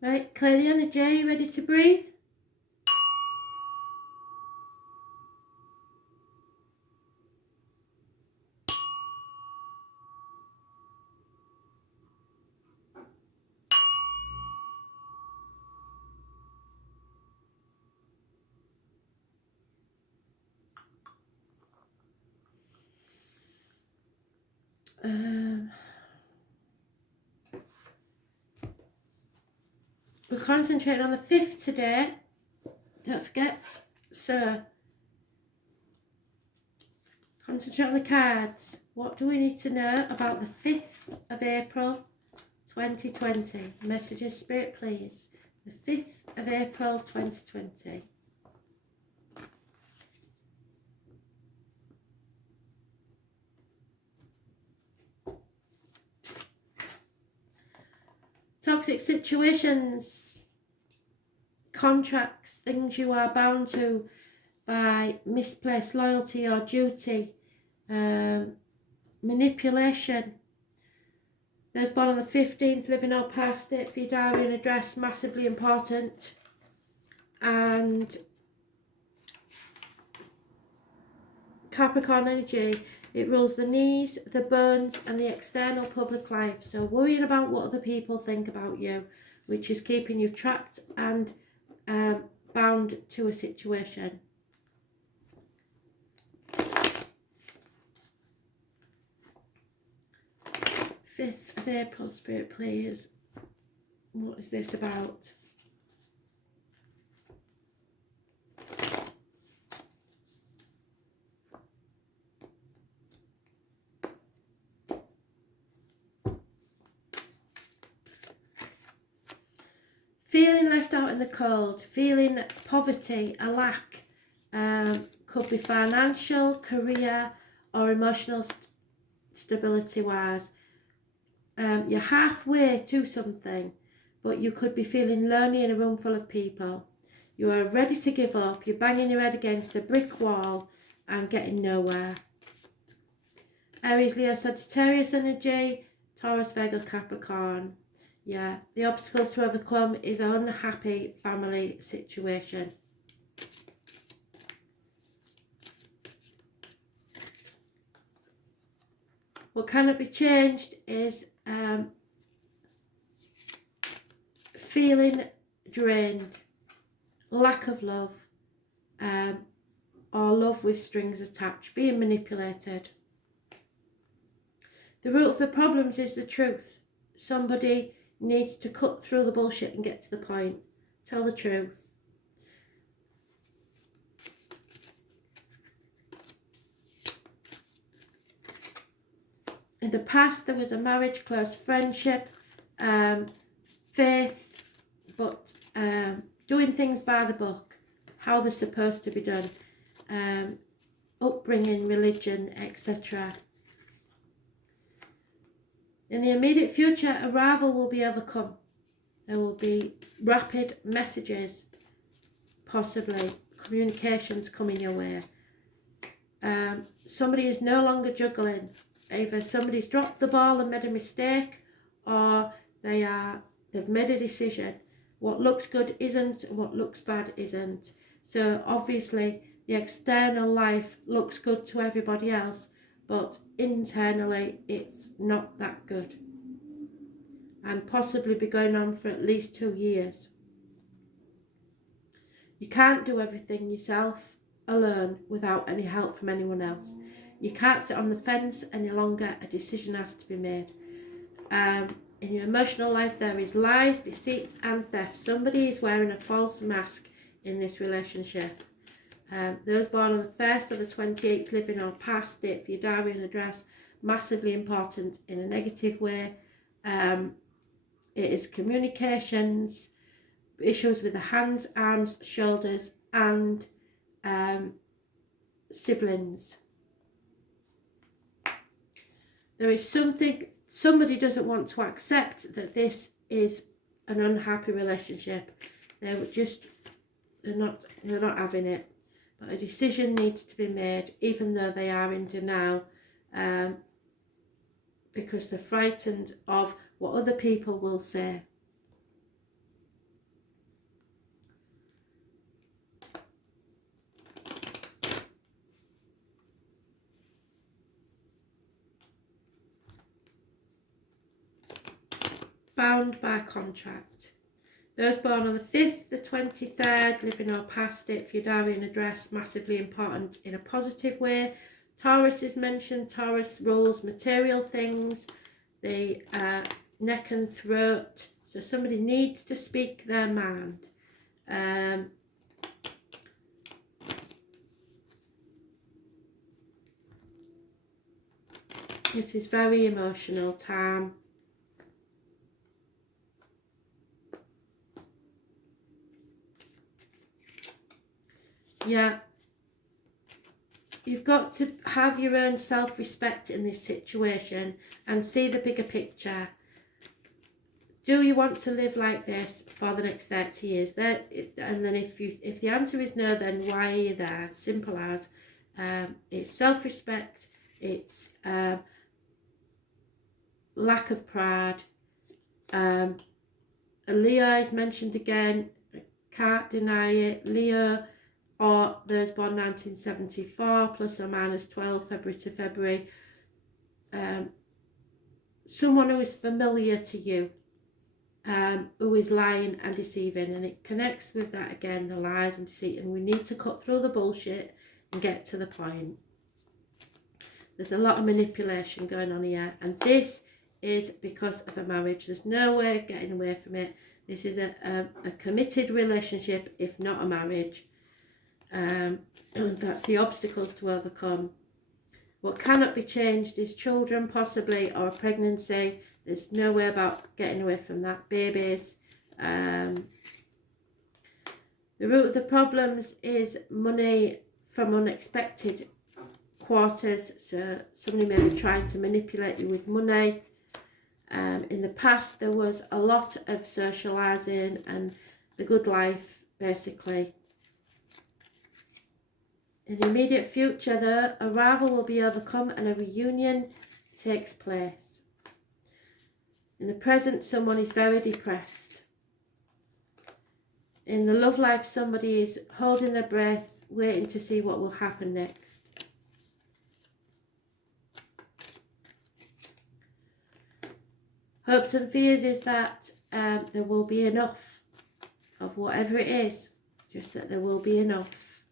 Right, clear the energy. Are you ready to breathe? We're concentrating on the 5th today. Don't forget. So, concentrate on the cards. What do we need to know about the 5th of April 2020? Messages, Spirit, please. The 5th of April 2020. Toxic situations, contracts, things you are bound to by misplaced loyalty or duty, manipulation. Those born on the 15th, living or past it for your diary and address, massively important. And Capricorn energy, it rules the knees, the bones and the external public life. So worrying about what other people think about you, which is keeping you trapped and bound to a situation. 5th of April, Spirit, please. What is this about? Feeling left out in the cold, feeling poverty, a lack, could be financial, career or emotional stability wise. You're halfway to something, but you could be feeling lonely in a room full of people. You are ready to give up, you're banging your head against a brick wall and getting nowhere. Aries, Leo, Sagittarius energy, Taurus, Virgo, Capricorn. Yeah, the obstacles to overcome is an unhappy family situation. What cannot be changed is feeling drained, lack of love, or love with strings attached, being manipulated. The root of the problems is the truth. Somebody needs to cut through the bullshit and get to the point. Tell the truth. In the past, there was a marriage, close friendship, faith, but doing things by the book, how they're supposed to be done, upbringing, religion, etc. In the immediate future, a rival will be overcome. There will be rapid messages, possibly communications coming your way. Somebody is no longer juggling. Either somebody's dropped the ball and made a mistake, or they've made a decision. What looks good isn't, and what looks bad isn't. So obviously the external life looks good to everybody else, but internally it's not that good, and possibly be going on for at least 2 years. You can't do everything yourself alone without any help from anyone else. You can't sit on the fence any longer. A decision has to be made. In your emotional life, there is lies, deceit and theft. Somebody is wearing a false mask in this relationship. Those born on the 1st or the 28th, living or past it for your diary and address, massively important in a negative way. It is communications, issues with the hands, arms, shoulders and siblings. There is somebody doesn't want to accept that this is an unhappy relationship. They're not having it. But a decision needs to be made, even though they are in denial, because they're frightened of what other people will say. bound by contract. Those born on the 5th, the 23rd, living or past it, for your diary and address, massively important in a positive way. Taurus is mentioned. Taurus rules material things, the neck and throat. So somebody needs to speak their mind. This is very emotional time. Yeah. You've got to have your own self-respect in this situation and see the bigger picture. Do you want to live like this for the next 30 years? And then if the answer is no, then why are you there? Simple as. It's self-respect. It's lack of pride. Leo is mentioned again. Can't deny it. Leo, or those born 1974, plus or minus 12, February to February. Someone who is familiar to you, who is lying and deceiving, and it connects with that again, the lies and deceit, and we need to cut through the bullshit and get to the point. There's a lot of manipulation going on here, and this is because of a marriage. There's no way of getting away from it. This is a committed relationship, if not a marriage. That's the obstacles to overcome. What cannot be changed is children, possibly, or a pregnancy. There's no way about getting away from that. Babies. The root of the problems is money from unexpected quarters. So somebody may be trying to manipulate you with money. In the past, there was a lot of socialising and the good life, basically. In the immediate future, though, a rival will be overcome and a reunion takes place. In the present, someone is very depressed. In the love life, somebody is holding their breath, waiting to see what will happen next. Hopes and fears is that there will be enough of whatever it is, just that there will be enough.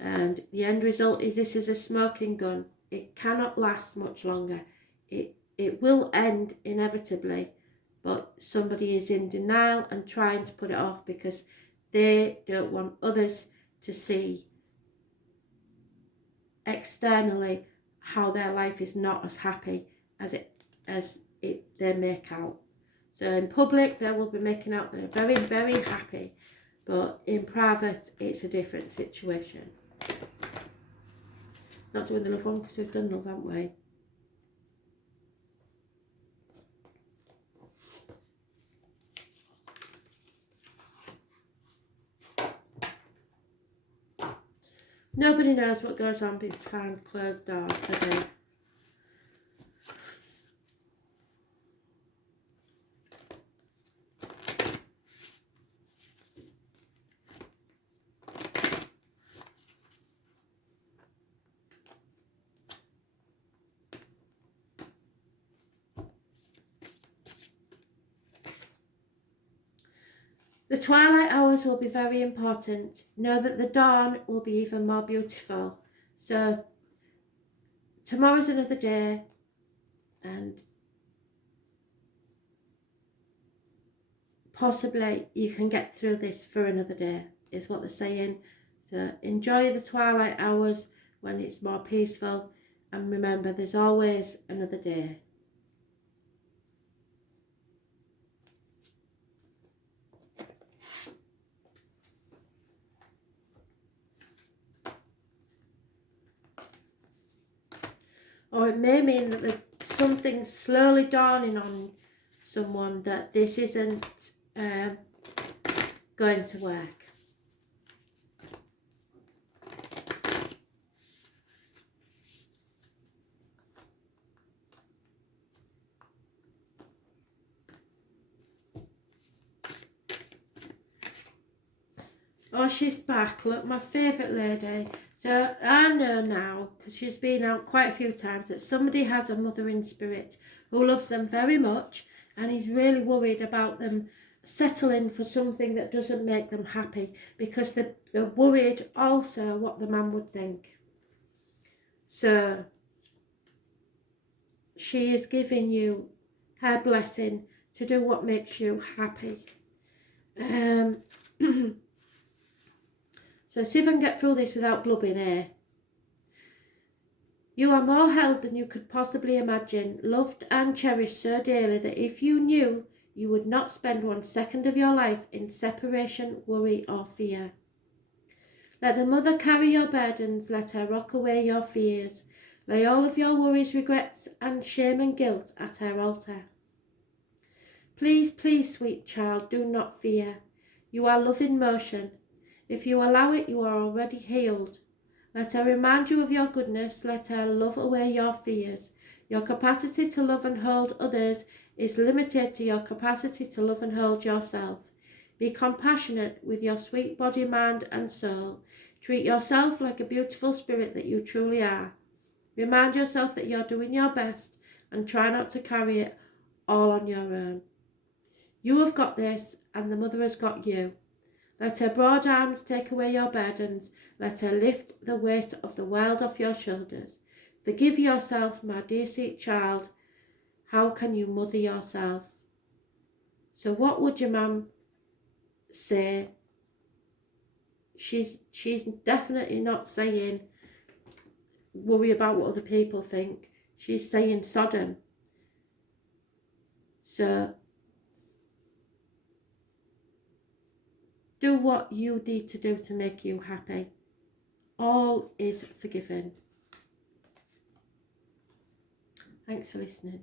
And the end result is this is a smoking gun. It cannot last much longer. It will end inevitably, but somebody is in denial and trying to put it off because they don't want others to see externally how their life is not as happy as they make out. So in public they will be making out they're very, very happy, but in private it's a different situation. Not doing the love one because we've done love, haven't we? Nobody knows what goes on behind closed doors, do they? The twilight hours will be very important. Know that the dawn will be even more beautiful. So tomorrow's another day, and possibly you can get through this for another day, is what they're saying. So enjoy the twilight hours when it's more peaceful, and remember there's always another day. Or it may mean that there's something slowly dawning on someone that this isn't going to work. Oh, she's back. Look, my favourite lady. So I know now, because she's been out quite a few times, that somebody has a mother in spirit who loves them very much and he's really worried about them settling for something that doesn't make them happy, because they're worried also what the man would think. So she is giving you her blessing to do what makes you happy. So see if I can get through this without blubbing here. You are more held than you could possibly imagine, loved and cherished so dearly that if you knew, you would not spend 1 second of your life in separation, worry or fear. Let the mother carry your burdens, let her rock away your fears. Lay all of your worries, regrets and shame and guilt at her altar. Please, please, sweet child, do not fear. You are love in motion. If you allow it, you are already healed. Let her remind you of your goodness. Let her love away your fears. Your capacity to love and hold others is limited to your capacity to love and hold yourself. Be compassionate with your sweet body, mind and soul. Treat yourself like a beautiful spirit that you truly are. Remind yourself that you're doing your best and try not to carry it all on your own. You have got this, and the mother has got you. Let her broad arms take away your burdens. Let her lift the weight of the world off your shoulders. Forgive yourself, my dear sweet child. How can you mother yourself? So what would your mum say? She's definitely not saying worry about what other people think. She's saying Sodom. So do what you need to do to make you happy. All is forgiven. Thanks for listening.